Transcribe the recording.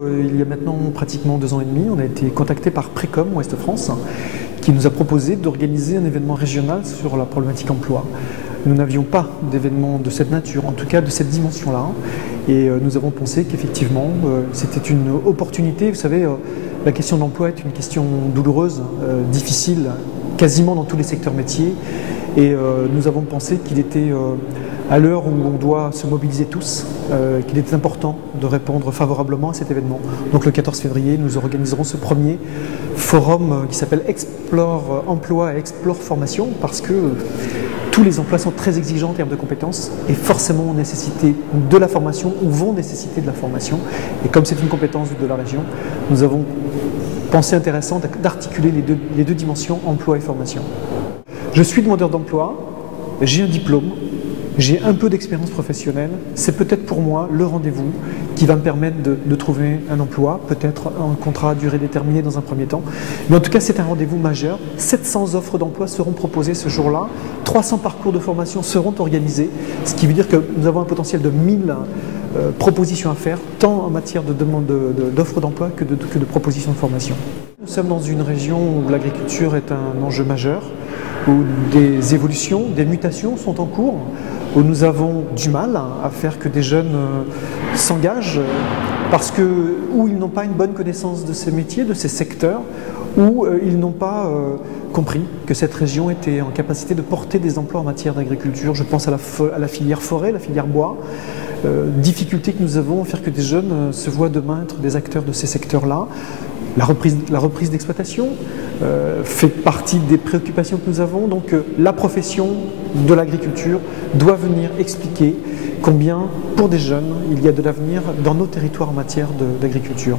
Il y a maintenant pratiquement 2 ans et demi, on a été contacté par Précom Ouest France qui nous a proposé d'organiser un événement régional sur la problématique emploi. Nous n'avions pas d'événement de cette nature, en tout cas de cette dimension-là, et nous avons pensé qu'effectivement c'était une opportunité. Vous savez, la question de l'emploi est une question douloureuse, difficile, quasiment dans tous les secteurs métiers, et nous avons pensé qu'il était à l'heure où on doit se mobiliser tous, qu'il était important de répondre favorablement à cet événement. Donc le 14 février, nous organiserons ce premier forum qui s'appelle Explore Emploi et Explore Formation, parce que tous les emplois sont très exigeants en termes de compétences et forcément nécessiter de la formation ou vont nécessiter de la formation. Et comme c'est une compétence de la région, nous avons pensé intéressant d'articuler les deux dimensions, emploi et formation. Je suis demandeur d'emploi, j'ai un diplôme, j'ai un peu d'expérience professionnelle, c'est peut-être pour moi le rendez-vous qui va me permettre de trouver un emploi, peut-être un contrat à durée déterminée dans un premier temps. Mais en tout cas, c'est un rendez-vous majeur. 700 offres d'emploi seront proposées ce jour-là, 300 parcours de formation seront organisés, ce qui veut dire que nous avons un potentiel de 1000 propositions à faire, tant en matière de demande d'offres d'emploi que de propositions de formation. Nous sommes dans une région où l'agriculture est un enjeu majeur, où des évolutions, des mutations sont en cours, où nous avons du mal à faire que des jeunes s'engagent parce que ou ils n'ont pas une bonne connaissance de ces métiers, de ces secteurs, ou ils n'ont pas compris que cette région était en capacité de porter des emplois en matière d'agriculture. Je pense à la filière forêt, la filière bois. Difficulté que nous avons à faire que des jeunes se voient demain être des acteurs de ces secteurs-là. La reprise d'exploitation fait partie des préoccupations que nous avons. Donc la profession de l'agriculture doit venir expliquer combien, pour des jeunes, il y a de l'avenir dans nos territoires en matière d'agriculture.